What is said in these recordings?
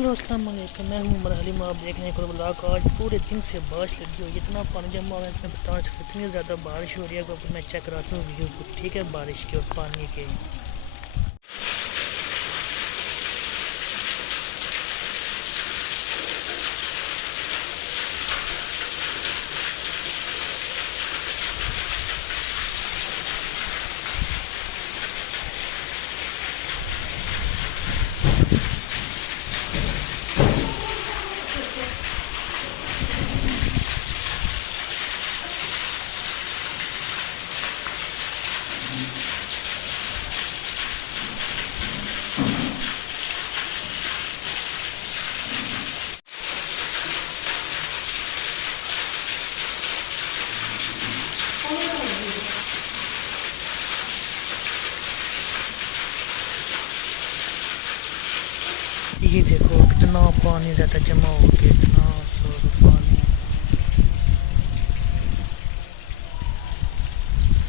Hello अस्सलाम वालेकुम, मैं हूँ उमर हलीम। आप देख रहे हैं ब्लॉग। आज पूरे दिन से बारिश लगी हुई है, इतना पानी जमा हुआ है मैं बता नहीं सकता। इतनी ज़्यादा बारिश हो रही है। अब मैं चेक कराता हूँ व्यू को, ठीक है, बारिश के और पानी के। ये देखो कितना पानी ज़्यादा जमा हो गया, इतना सारा पानी।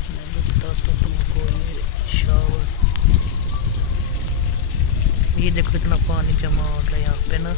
मैं भी बताता हूँ तुमको। ये शावर, ये देखो कितना पानी जमा हो गया यहाँ पे ना।